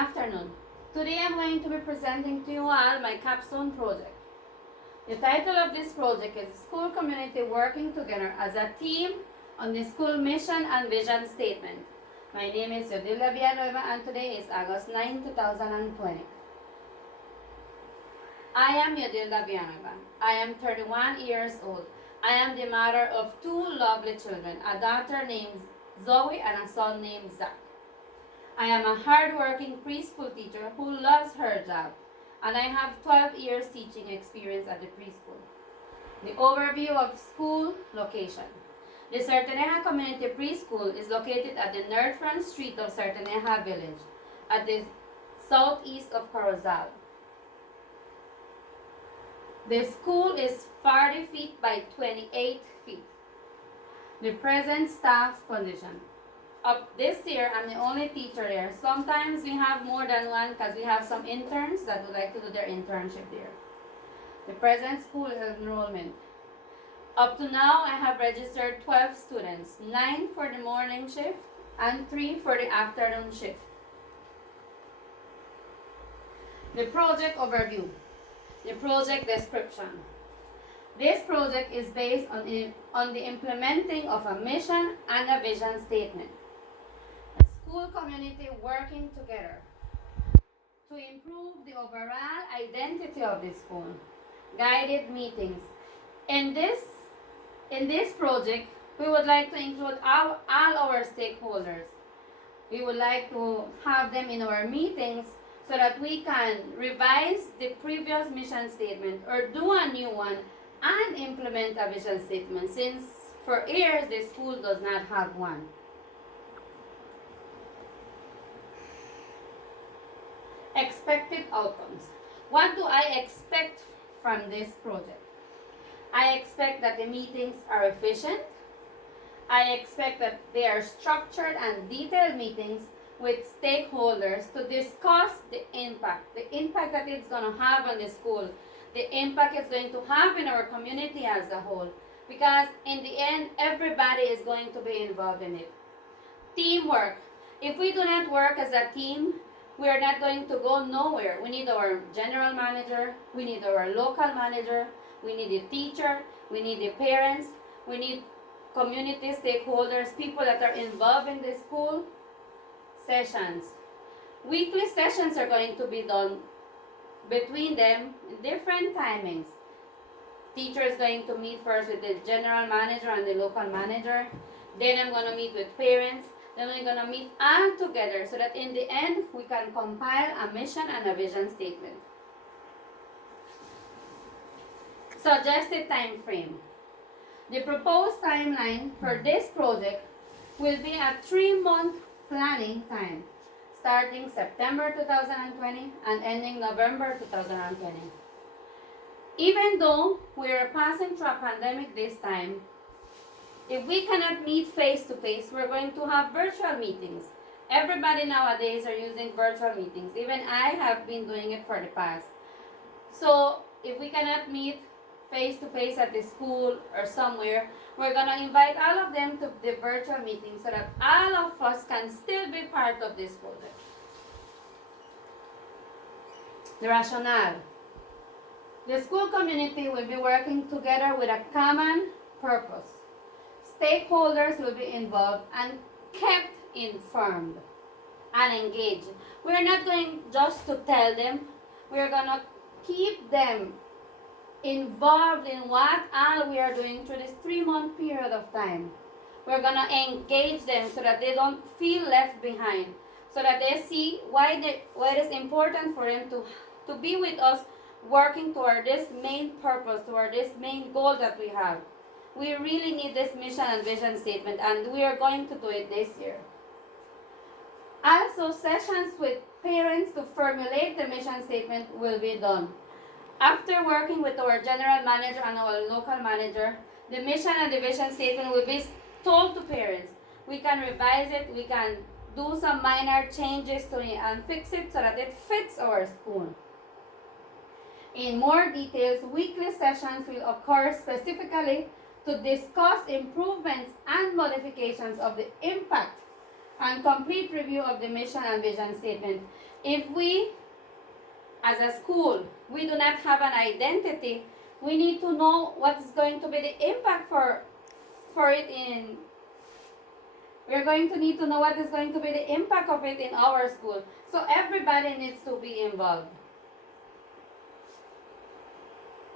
afternoon. Today I'm going to be presenting to you all my capstone project. The title of this project is School Community Working Together as a Team on the School Mission and Vision Statement. My name is YODILDA Villanueva and today is August 9, 2020. I am YODILDA Villanueva. I am 31 years old. I am the mother of two lovely children, a daughter named Zoe and a son named Zach. I am a hard-working preschool teacher who loves her job, and I have 12 years teaching experience at the preschool. The overview of school location. The Certeneja Community Preschool is located at the northfront street of Certeneja Village, at the southeast of Corozal. The school is 40 feet by 28 feet. The present staff condition. Up this year, I'm the only teacher there. Sometimes we have more than one because we have some interns that would like to do their internship there. The present school enrollment. Up to now, I have registered 12 students, 9 for the morning shift and 3 for the afternoon shift. The project overview. The project description. This project is based on the implementing of a mission and a vision statement. A school community working together to improve the overall identity of the school. Guided meetings. In this project, we would like to include all our stakeholders. We would like to have them in our meetings so that we can revise the previous mission statement or do a new one and implement a vision statement, since for years the school does not have one. Expected outcomes. What do I expect from this project? I expect that the meetings are efficient. I expect that they are structured and detailed meetings with stakeholders to discuss the impact that it's going to have on the school, the impact it's going to have in our community as a whole, because in the end, everybody is going to be involved in it. Teamwork. If we do not work as a team, we are not going to go nowhere. We need our general manager, we need our local manager, we need the teacher, we need the parents, we need community stakeholders, people that are involved in the school. Sessions. Weekly sessions are going to be done between them in different timings. Teacher is going to meet first with the general manager and the local manager. Then I'm going to meet with parents. Then we're going to meet all together so that in the end we can compile a mission and a vision statement. Suggested time frame. The proposed timeline for this project will be a 3-month planning time, starting September 2020 and ending November 2020. Even though we are passing through a pandemic this time, if we cannot meet face-to-face, we're going to have virtual meetings. Everybody nowadays are using virtual meetings. Even I have been doing it for the past. So if we cannot meet face-to-face at the school or somewhere, we're going to invite all of them to the virtual meeting so that all of us can still be part of this project. The rationale. The school community will be working together with a common purpose. Stakeholders will be involved and kept informed and engaged. We're not going just to tell them, we're going to keep them involved in what all we are doing through this 3-month period of time. We're going to engage them so that they don't feel left behind, so that they see why it is important for them to be with us, working toward this main purpose, toward this main goal that we have. We really need this mission and vision statement, and we are going to do it this year. Also, sessions with parents to formulate the mission statement will be done. After working with our general manager and our local manager, the mission and the vision statement will be told to parents. We can revise it, we can do some minor changes to it and fix it so that it fits our school. In more details, weekly sessions will occur specifically to discuss improvements and modifications of the impact and complete review of the mission and vision statement. If we, as a school, we do not have an identity, we need to know what is going to be the impact for it in, we're going to need to know what is going to be the impact of it in our school. So everybody needs to be involved.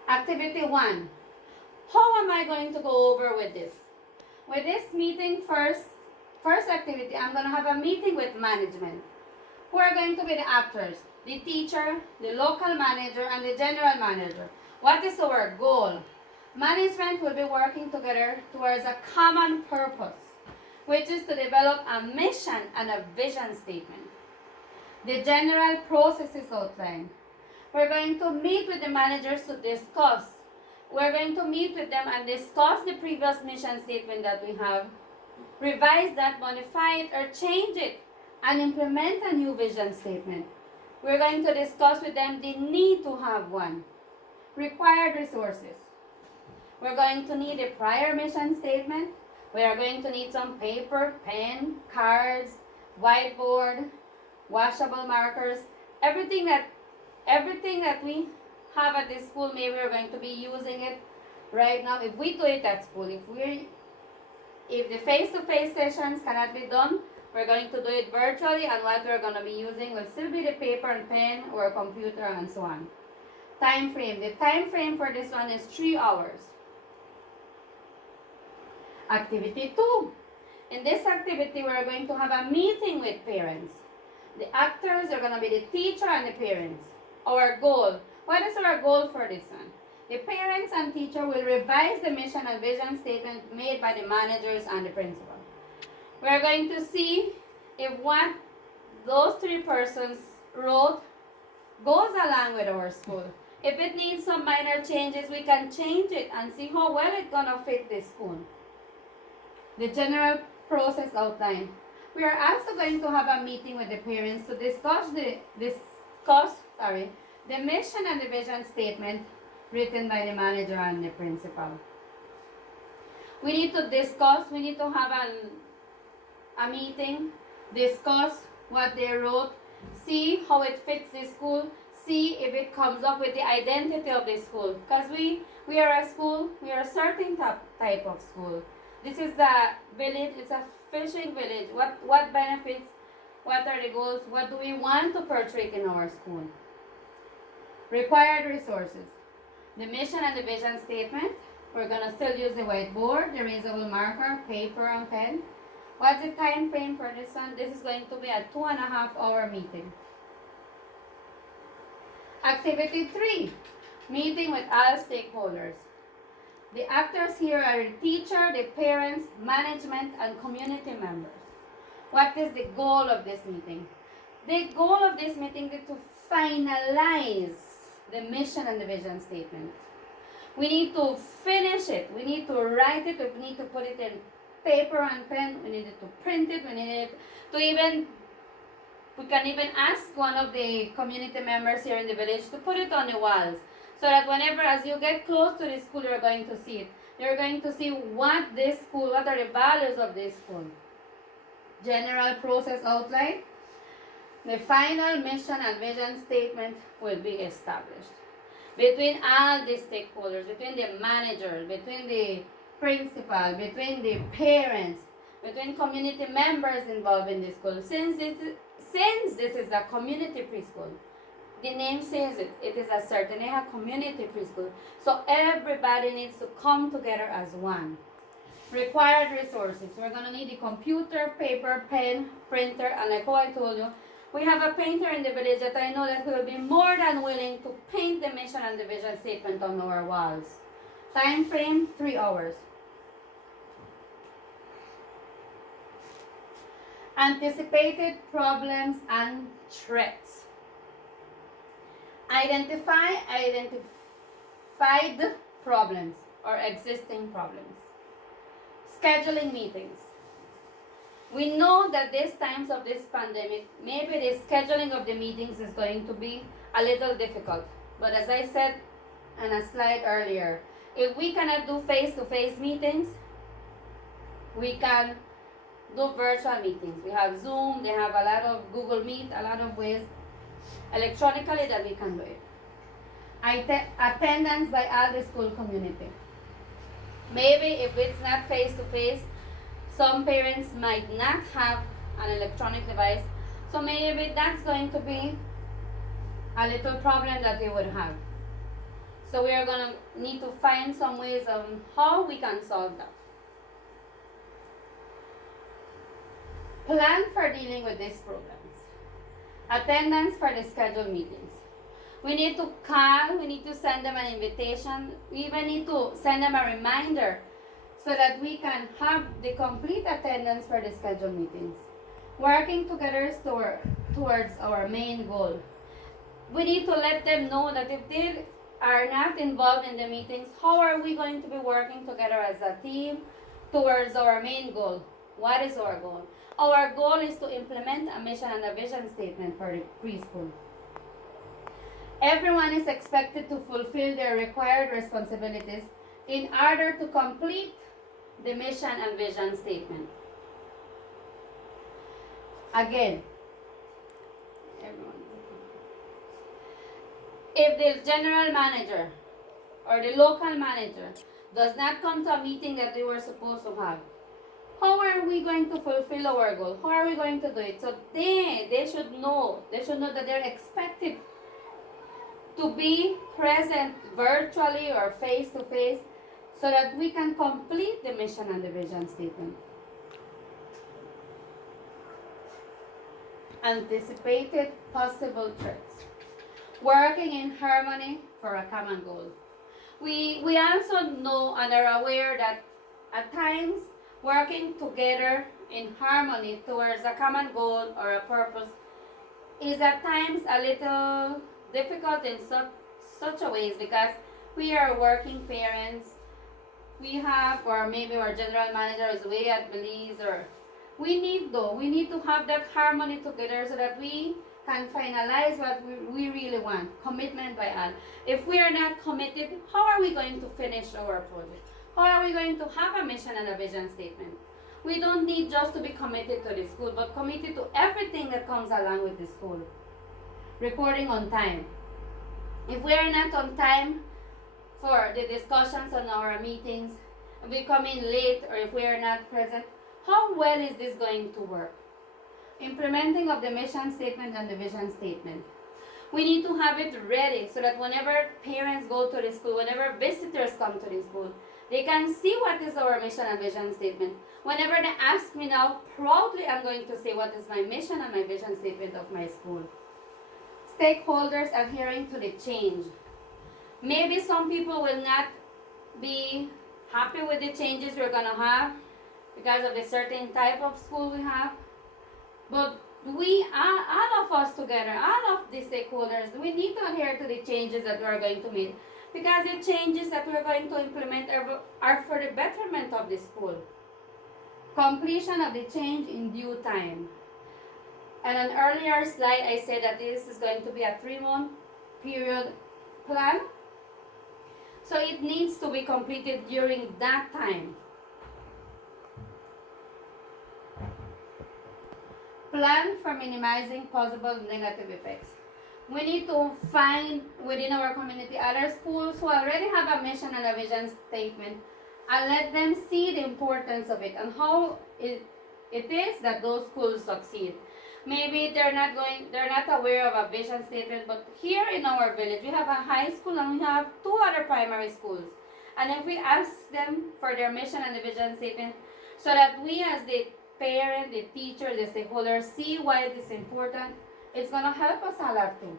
Activity 1. How am I going to go over with this? With this meeting, first activity, I'm going to have a meeting with management. Who are going to be the actors? The teacher, the local manager, and the general manager. What is our goal? Management will be working together towards a common purpose, which is to develop a mission and a vision statement. The general process is outlined. We're going to meet with the managers to discuss. We're going to meet with them and discuss the previous mission statement that we have, revise that, modify it, or change it, and implement a new vision statement. We're going to discuss with them the need to have one, required resources. We're going to need a prior mission statement. We are going to need some paper, pen, cards, whiteboard, washable markers, everything that we have at this school. Maybe we're going to be using it right now. If we do it at school, if the face-to-face sessions cannot be done, we're going to do it virtually, and what we're going to be using will still be the paper and pen or computer and so on. Time frame. The time frame for this one is 3 hours. Activity 2. In this activity, we're going to have a meeting with parents. The actors are going to be the teacher and the parents. Our goal. What is our goal for this one? The parents and teacher will revise the mission and vision statement made by the managers and the principal. We are going to see if what those 3 persons wrote goes along with our school. If it needs some minor changes, we can change it and see how well it's going to fit this school. The general process outline. We are also going to have a meeting with the parents to discuss the mission and the vision statement written by the manager and the principal. We need to discuss, we need to have a meeting, discuss what they wrote, see how it fits the school, see if it comes up with the identity of the school. Because we are a school, we are a certain type of school. This is a village, it's a fishing village. What benefits, what are the goals, what do we want to portray in our school? Required resources. The mission and the vision statement. We're going to still use the whiteboard, the erasable marker, paper, and pen. What's the time frame for this one? This is going to be a 2.5-hour meeting. Activity 3. Meeting with all stakeholders. The actors here are the teacher, the parents, management, and community members. What is the goal of this meeting? The goal of this meeting is to finalize the mission and the vision statement. We need to finish it. We need to write it. We need to put it in paper and pen. We need to print it. We need it to we can even ask one of the community members here in the village to put it on the walls, so that whenever, as you get close to the school, you're going to see it. You're going to see what are the values of this school. General process outline. The final mission and vision statement will be established between all the stakeholders, between the manager, between the principal, between the parents, between community members involved in the school. Since this is a community preschool, the name says it, it is a Certineja community preschool. So everybody needs to come together as one. Required resources. We're going to need the computer, paper, pen, printer, and like how I told you, we have a painter in the village that I know that will be more than willing to paint the mission and the vision statement on our walls. Time frame, 3 hours. Anticipated problems and threats. Identified problems or existing problems. Scheduling meetings. We know that these times of this pandemic, maybe the scheduling of the meetings is going to be a little difficult. But as I said in a slide earlier, if we cannot do face-to-face meetings, we can do virtual meetings. We have Zoom, they have a lot of Google Meet, a lot of ways. electronically, then we can do it. Attendance by all the school community. Maybe if it's not face-to-face, some parents might not have an electronic device, so maybe that's going to be a little problem that they would have. So we are going to need to find some ways of how we can solve that. Plan for dealing with these problems. Attendance for the scheduled meetings. We need to call, we need to send them an invitation, we even need to send them a reminder so that we can have the complete attendance for the scheduled meetings. Working together towards our main goal. We need to let them know that if they are not involved in the meetings, how are we going to be working together as a team towards our main goal? What is our goal? Our goal is to implement a mission and a vision statement for the preschool. Everyone is expected to fulfill their required responsibilities in order to complete the mission and vision statement. Again, if the general manager or the local manager does not come to a meeting that they were supposed to have, how are we going to fulfill our goal? How are we going to do it? So they should know that they're expected to be present virtually or face to face so that we can complete the mission and the vision statement. Anticipated possible threats. Working in harmony for a common goal. We also know and are aware that at times working together in harmony towards a common goal or a purpose is at times a little difficult in such a ways because we are working parents, we have, or maybe our general manager is away at Belize, or we need to have that harmony together so that we can finalize what we really want. Commitment by all. If we are not committed, how are we going to finish our project? How are we going to have a mission and a vision statement? We don't need just to be committed to the school, but committed to everything that comes along with the school. Reporting on time. If we are not on time for the discussions on our meetings, if we come in late or if we are not present, how well is this going to work? Implementing of the mission statement and the vision statement. We need to have it ready so that whenever parents go to the school, whenever visitors come to the school, they can see what is our mission and vision statement. Whenever they ask me now, proudly I'm going to say what is my mission and my vision statement of my school. Stakeholders adhering to the change. Maybe some people will not be happy with the changes we're going to have because of the certain type of school we have. But we, all of us together, all of the stakeholders, we need to adhere to the changes that we are going to make because the changes that we are going to implement are for the betterment of the school. Completion of the change in due time. And an earlier slide, I said that this is going to be a 3-month period plan. So it needs to be completed during that time. Plan for minimizing possible negative effects. We need to find within our community other schools who already have a mission and a vision statement and let them see the importance of it and how it is that those schools succeed. Maybe they're not aware of a vision statement, but here in our village we have a high school and we have 2 other primary schools. And if we ask them for their mission and the vision statement so that we as the parent, the teacher, the stakeholders see why it is important, it's going to help us a lot too.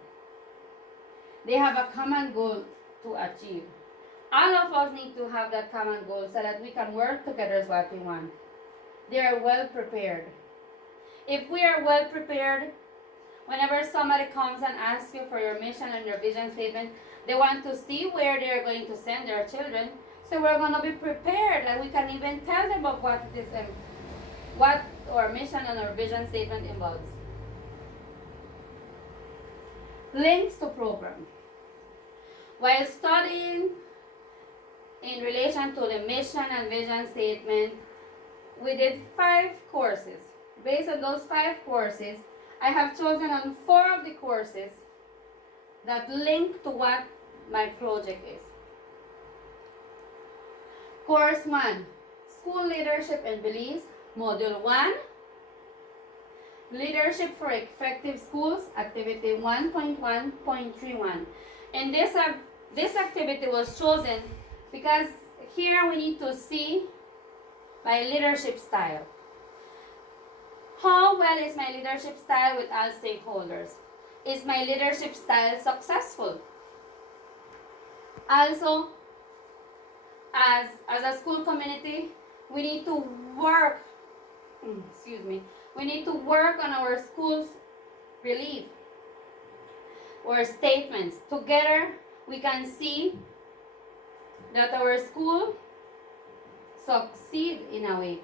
They have a common goal to achieve. All of us need to have that common goal so that we can work together as what we want. They are well prepared. If we are well prepared, whenever somebody comes and asks you for your mission and your vision statement, they want to see where they are going to send their children. So we're going to be prepared and we can even tell them of what it is and what our mission and our vision statement involves. Links to program. While studying in relation to the mission and vision statement, we did 5 courses. Based on those 5 courses, I have chosen on 4 of the courses that link to what my project is. Course 1, School Leadership and Beliefs, Module 1, Leadership for Effective Schools, Activity 1.1.31. And this activity was chosen because here we need to see my leadership style. How well is my leadership style with all stakeholders? Is my leadership style successful? Also, as a school community, we need to work, we need to work on our school's belief or statements. Together, we can see that our school succeed in a way.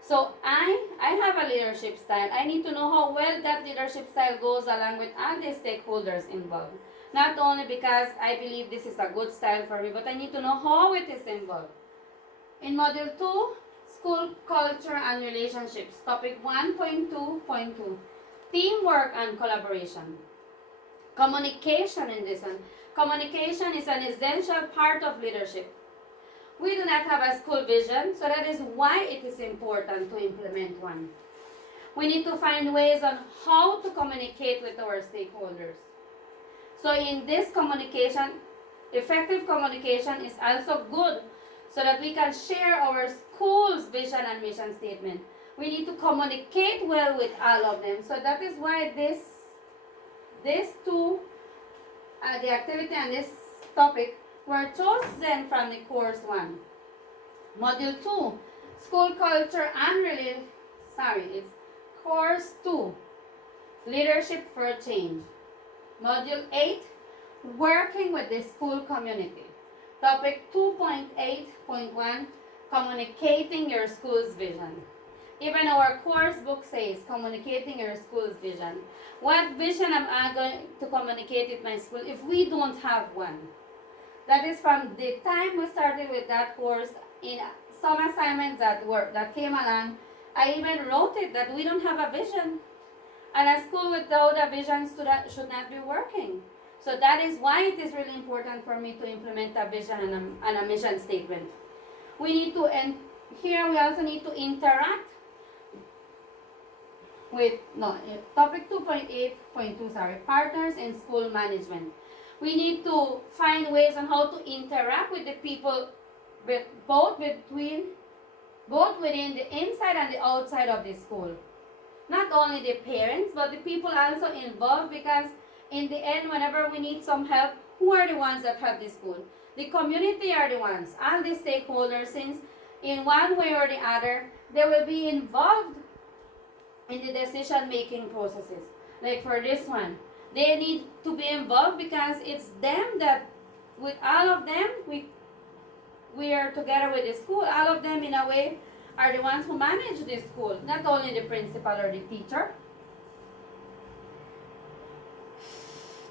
So I have a leadership style. I need to know how well that leadership style goes along with all the stakeholders involved. Not only because I believe this is a good style for me, but I need to know how it is involved. In Module 2, School Culture and Relationships, Topic 1.2.2, Teamwork and Collaboration. Communication in this one. Communication is an essential part of leadership. We do not have a school vision, so that is why it is important to implement one. We need to find ways on how to communicate with our stakeholders. So in this communication, effective communication is also good so that we can share our school's vision and mission statement. We need to communicate well with all of them. So that is why these two, the activity and this topic, were chosen from the course 1. Module 2, School Culture and it's course 2, Leadership for Change. Module 8, Working with the School Community. Topic 2.8.1, Communicating Your School's Vision. Even our course book says, Communicating Your School's Vision. What vision am I going to communicate with my school if we don't have one? That is from the time we started with that course, in some assignments that came along, I even wrote it that we don't have a vision. And a school without a vision should not be working. So that is why it is really important for me to implement a vision and a mission statement. We need to, and here we also need to interact with, topic 2.8.2, partners in school management. We need to find ways on how to interact with the people, both within the inside and the outside of the school. Not only the parents, but the people also involved, because in the end, whenever we need some help, who are the ones that help the school? The community are the ones, all the stakeholders, since in one way or the other, they will be involved in the decision-making processes. Like for this one, they need to be involved because it's them that, with all of them, we are together with the school. All of them, in a way, are the ones who manage the school, not only the principal or the teacher.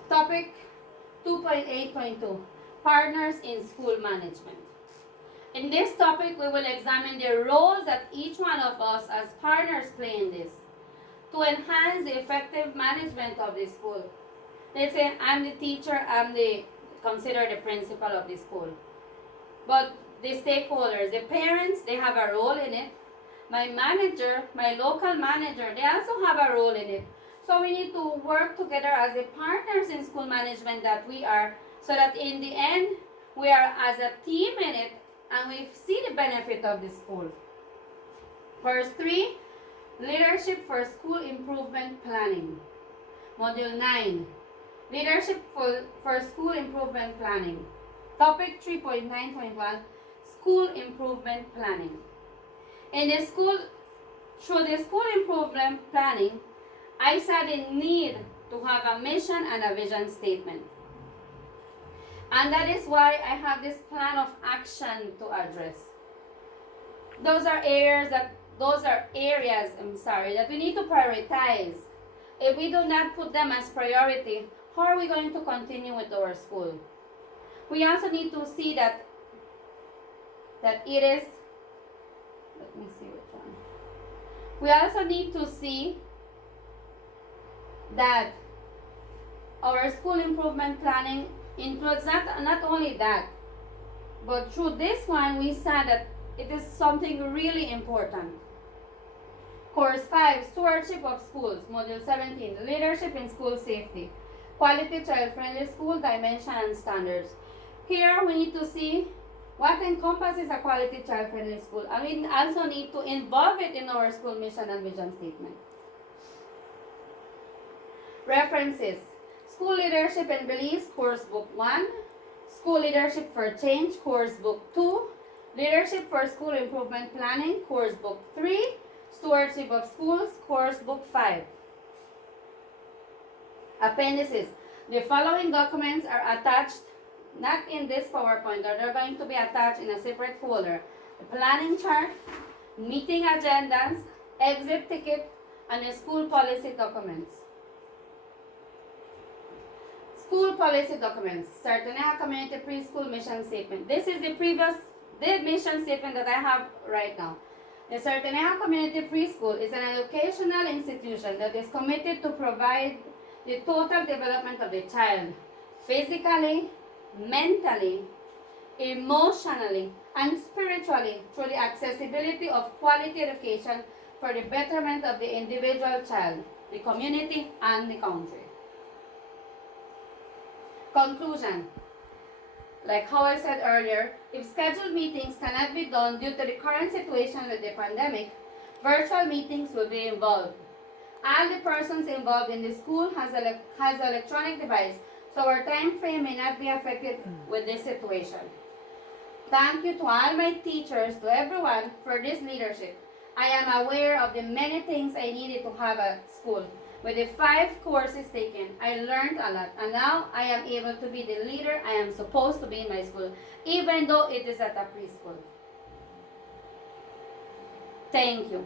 Topic 2.8.2, Partners in School Management. In this topic, we will examine the roles that each one of us as partners play in this to enhance the effective management of the school. Let's say I'm the teacher, consider the principal of the school. But the stakeholders, the parents, they have a role in it. My manager, my local manager, they also have a role in it. So we need to work together as the partners in school management that we are, so that in the end, we are as a team in it and we see the benefit of the school. Verse 3, Leadership for School Improvement Planning. Module 9, Leadership for School Improvement Planning. Topic 3.9.1, School Improvement Planning. Through the school improvement planning, I saw the need to have a mission and a vision statement. And that is why I have this plan of action to address. Those are areas that we need to prioritize. If we do not put them as priority, how are we going to continue with our school? We also need to see that it is, let me see which one. We also need to see that our school improvement planning includes not only that, but through this one we said that it is something really important. Course 5, Stewardship of Schools, Module 17, Leadership in School Safety, Quality Child-Friendly School Dimension and Standards. Here we need to see what encompasses a quality child-friendly school, and we also need to involve it in our school mission and vision statement. References: School Leadership and Beliefs, Course Book 1, School Leadership for Change, Course Book 2, Leadership for School Improvement Planning, Course Book 3, Stewardship of Schools, Course Book 5. Appendices: the following documents are attached, not in this PowerPoint, or they're going to be attached in a separate folder. The planning chart, meeting agendas, exit ticket, and the school policy documents. School policy documents, Sartoneja Community Preschool Mission Statement. This is the mission statement that I have right now. The Sartoneja Community Preschool is an educational institution that is committed to provide the total development of the child, physically, mentally, emotionally, and spiritually through the accessibility of quality education for the betterment of the individual child, the community, and the country. Conclusion: like how I said earlier, if scheduled meetings cannot be done due to the current situation with the pandemic, virtual meetings will be involved. All the persons involved in the school has electronic device, so our time frame may not be affected with this situation. Thank you to all my teachers, to everyone for this leadership. I am aware of the many things I needed to have at school. With the 5 courses taken, I learned a lot, and now I am able to be the leader I am supposed to be in my school, even though it is at a preschool. Thank you.